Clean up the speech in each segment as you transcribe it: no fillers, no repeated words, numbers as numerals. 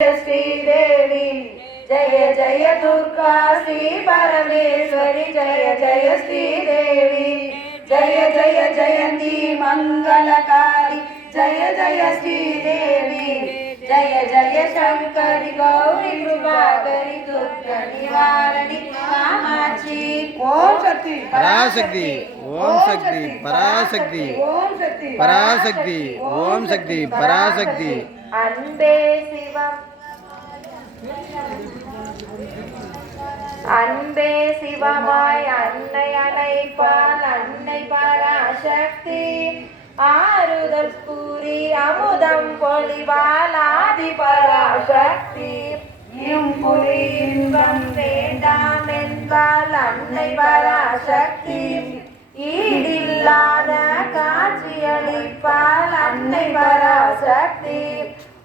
श्रीदेवी जय जय दुर्गा श्री परमेश्वरी जय जय श्रीदेवी जय जय जयंती मंगलकारी जय जय श्रीदेवी जय जय शंकरी गौरी कृपाकरी दुर्गा निवारणी कामाक्षी ओम शक्ति पराशक्ति ओम शक्ति पराशक्ति ओम शक्ति पराशक्ति ओम शक्ति पराशक्ति अன்பே சிவம் அன்பே சிவமாய் அன்னை அணைப்பால் அன்னை பராசக்தி ஆறுதல் கூறி அமுதம் பொழிவால் ஆதி பராசக்தி இம்புலி இன்பம் வேண்டாம் என்பால் அன்னை பராசக்தி ஈடில்லாத காட்சியளிப்பால் அன்னை பராசக்தி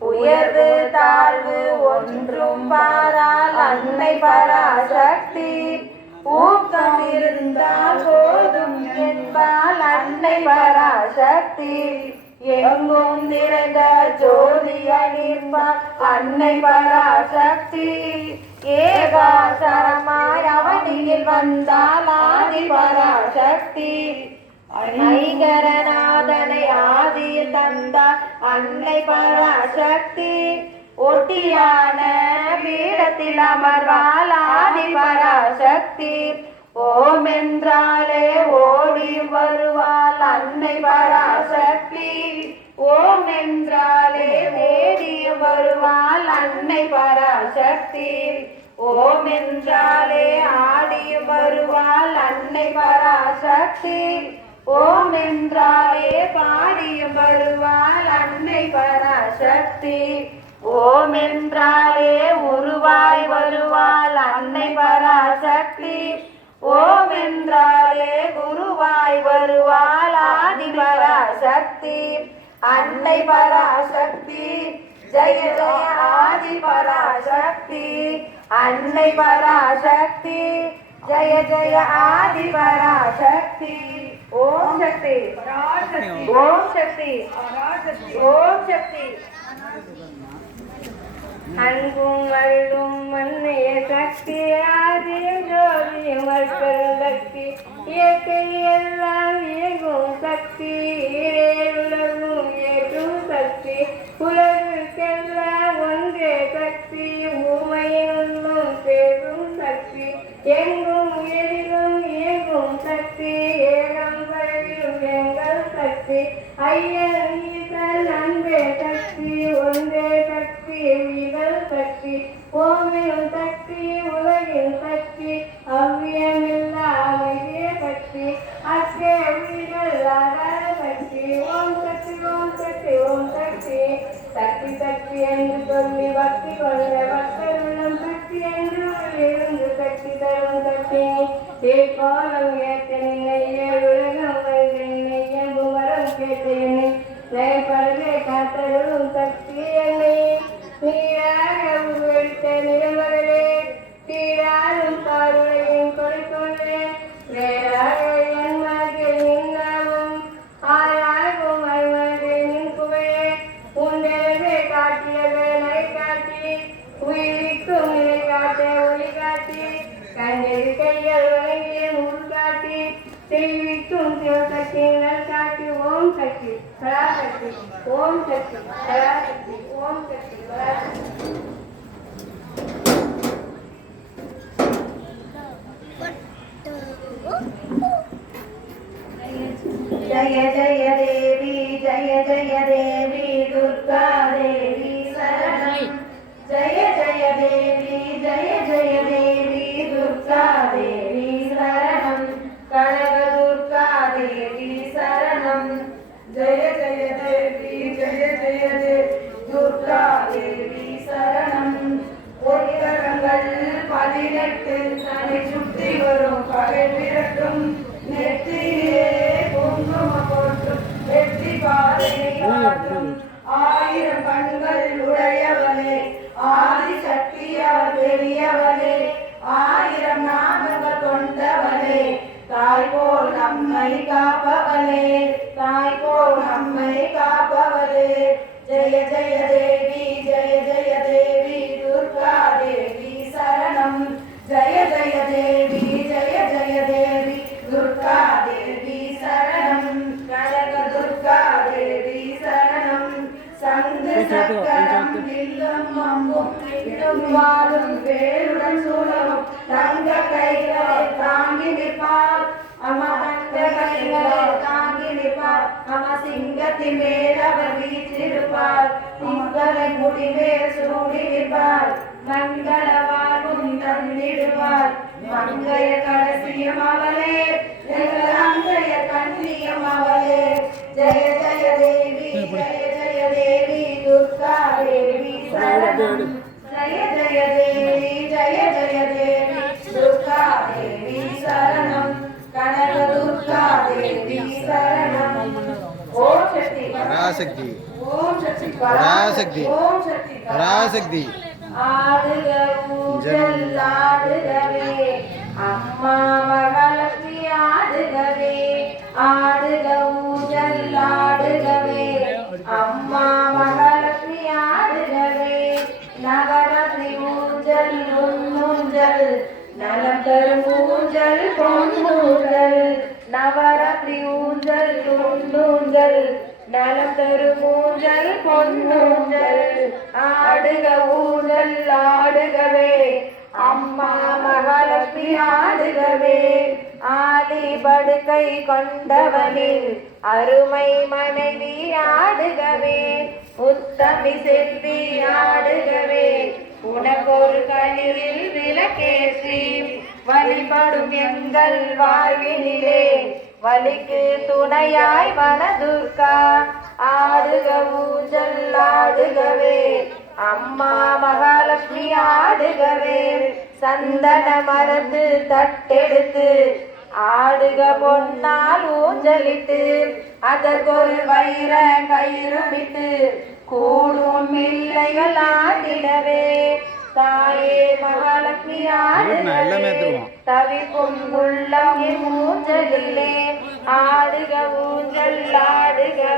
உயர்வு தாழ்வு ஒன்றும் பாரால் அன்னை பராசக்தி ஊக்கம் இருந்தால் போதும் என்பால் அன்னை பராசக்தி எங்கும் நிறைந்த ஜோதியாய் நிற்பால் அன்னை பராசக்தி ஏகாசரமாய் அவனியில் வந்தால் ஆதி பராசக்தி ஐங்கரநாதனை ஆதியில் தந்தார் அன்னை பராசக்தி ஒட்டியான பீடத்தில் அமர்வால் ஆதி பராசக்தி ஓம் என்றாலே ஓடி வருவாள் அன்னை பராசக்தி ஓம் என்றாலே தேடி வருவாள் அன்னை பராசக்தி ஓம் என்றாலே ஆடி வருவாள் அன்னை பராசக்தி ஓம் என்றாலே பாடியும் வருவாள் அன்னை பராசக்தி ஓம் என்றாலே உருவாய் வருவாள் அன்னை பராசக்தி ஓம் என்றாலே குருவாய் வருவாள் ஆதி பராசக்தி அன்னை பராசக்தி ஜெய ஜெய ஆதி பராசக்தி அன்னை பராசக்தி जय जय आदि पराशक्ति ओम शक्ति ओम शक्ति ओम शक्ति அன்பும் அருளும் மன்னிய சக்தி ஆதி ஜோதி மக்கள் சக்தி இயற்கை எல்லாம் இயங்கும் சக்தி உலகும் இயக்கும் சக்தி உலகுக்கெல்லாம் ஒன்றே சக்தி ஊமையினுள்ளும் பேசும் சக்தி எங்கும் எதிலும் இயங்கும் சக்தி ஏகம் பரவியும் எங்கள் சக்தி ஐயன் ஈசன் அன்பே சக்தி ஒன்றே சக்தி வீரல் சக்தி ஓமியும் சக்தி உலகின் சக்தி அவ்வியமில்லா அமைதிய சக்தி அக்கே உயிர்கள் ஆதார சக்தி ஓம் சக்தி ஓம் சக்தி ஓம் சக்தி சக்தி சக்தி என்று சொல்லி பக்தி கொண்ட பக்தருள்ளம் சக்தி என்று இருந்து சக்தி தரும் சக்தி தீர்க்கோலம் ஏற்றனை உலகம் வந்தென்னை எம்புமரம் கேட்டேனை நயப்படவே காத்தரும் சக்தி என்னை நீராக உருவெடுத்த நிலமகளே தீராரும் காருளையும் கொடுத்துள்ளே வேறாக என் மகள் நின்னாவும் ஆறாகும் அருமகள் நின் குவையே உன்னெனவே காட்டிய வேலை காட்டி உயிரிக்கும் நிலை காட்ட ஒளி காட்டி கண்ணெறி கையில் வழங்கிய நூல் காட்டி செய்விக்கும் சிவசக்தி நல் காட்டி ஓம் சக்தி பராசக்தி ஓம் சக்தி பராசக்தி ஓம் சக்தி பராசக்தி जय जय देवी जय जय देवी दुर्गा देवी शरणं जय जय देवी जय जय देवी दुर्गा देवी शरणं कनक दुर्गा देवी शरणं जय जय देवी जय जय देवी दुर्गा देवी शरणं ஒளிகரங்கள் 18 தன்னை சுற்றி வரும் பகல் விரட்டும் நெற்றியிலே குங்கும போற்றும் வெற்றி பாதை காட்டும் 1000 கண்கள் உடையவனே ஆதி சக்தியால் பெரியவனே 1000 நாமங்கள் கொண்டவனே தாய் போல் நம்மை காப்பவனே தாய் போல் நம்மை காப்பவனே जय जय देवी जय जय देवी இன்னும் வாழும் வேலுடன் சூழலும் தங்க கைகளை தாங்கி நிற்பார் அம்மா தங்க கைகளை தாங்கி நிற்பார் அம்மா சிங்கத்தின் மேல் அவர் வீற்றிருப்பார் திங்களை முடிமேல் சூடி நிற்பார் மங்கள வாழ்வும் தந்திடுவார் மங்கைய கடைசியம் அவளே எங்கள் அங்கைய கண்ணியம் அவளே ஜெய ஜெய தேவி ஜெய ஜெய தேவி துர்கா தேவி சரணம் ஜெய ஜெய தேவி ஜெய ஜெய தேவி துர்கா தேவி சரணம் கனக துர்கா தேவி சரணம் ஓம் சக்தி பராசக்தி ஓம் சக்தி பராசக்தி ஓம் சக்தி பராசக்தி ஆடுக ஊஞ்சல் ஆடுகவே அம்மா மகாலட்சுமி ஆடுகவே ஆடுக ஊஞ்சல் ஆடுகவே அம்மா மகாலட்சுமி ஆடுகவே நவராத்திரி ஊஞ்சல் ஊஞ்சல் நலம் தரும் ஊஞ்சல் பொன்னூஞ்சல் நவராத்திரி ஊஞ்சல் ஊஞ்சல் நலம் தரும் ஊஞ்சல் பொன்னூஞ்சல் ஆடுக ஊஞ்சல் ஆடுகவே அம்மா மகாலட்சுமி ஆடுகவே ஆதி படுக்கை கொண்டவனில் அருமை மனைவி ஆடுகவே உத்தமி செல்வி ஆடுகவே உனக்கொரு கனியில் விளக்கேற்றி வழிபடும் எங்கள் வாழ்வினிலே வலிக்கு துணையாய் வனதுர்கா ஆடுக ஊஞ்சல் ஆடுகவே அம்மா மகாலட்சுமி ஆடுகவே சந்தன மரத்து தட்டெடுத்து ஆடுக பொன்னால் ஊஞ்சலிட்டு அதற்கொரு வைர கயிறுமிட்டு கூடும் பிள்ளைகள் ஆடிடவே தாயே மகாலட்சுமி ஆடுகவே தவிக்கும் உள்ளம் ஊஞ்சலிலே ஆடுக ஊஞ்சல் ஆடுக